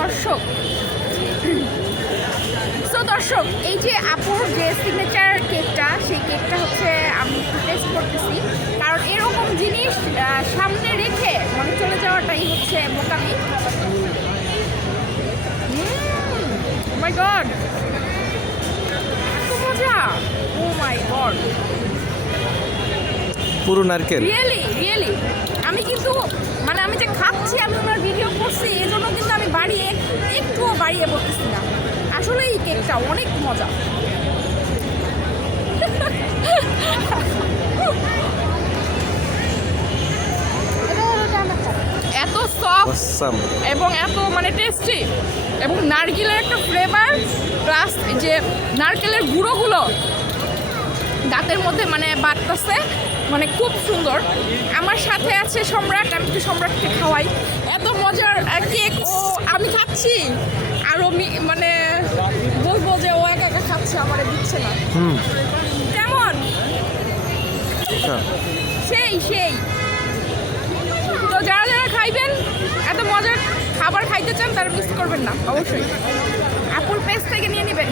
দর্শক দর্শক এই যে আপুর যে সিগনেচার কেকটা, সেই কেকটা হচ্ছে আমি একটু টেস্ট করতেছি, কারণ এরকম জিনিস সামনে রেখে মানে চলে যাওয়াটাই হচ্ছে বোকামি। ও মাই গড, এত মজা! ও মাই গড, পুরো নারকেল। রিয়েলি আমি কিন্তু মানে আমি যে খাচ্ছি, আমি আমার ভিডিও করছি, এজন্য কিন্তু আমি একটুও বাড়িয়ে বলতেছি না। আসলে এই কেকটা অনেক মজা। এত সফট এবং এত মানে টেস্টি, এবং নারকেলের একটা ফ্লেভার প্লাস যে নারকেলের গুঁড়োগুলো দাঁতের মধ্যে মানে বাড়তেছে, মানে খুব সুন্দর। আমার সাথে আছে সম্রাট, আমি একটু সম্রাটকে খাওয়াই। এত মজার কেক, ও আমি খাচ্ছি আরও মানে বলবো যে ও একা একা খাচ্ছে, আমার দিচ্ছে না। কেমন? সেই তো যারা যারা খাইবেন, এত মজার খাবার খাইতে চান, তারা মিস করবেন না অবশ্যই। আপুর পেজ থেকে নিয়ে নেবেন।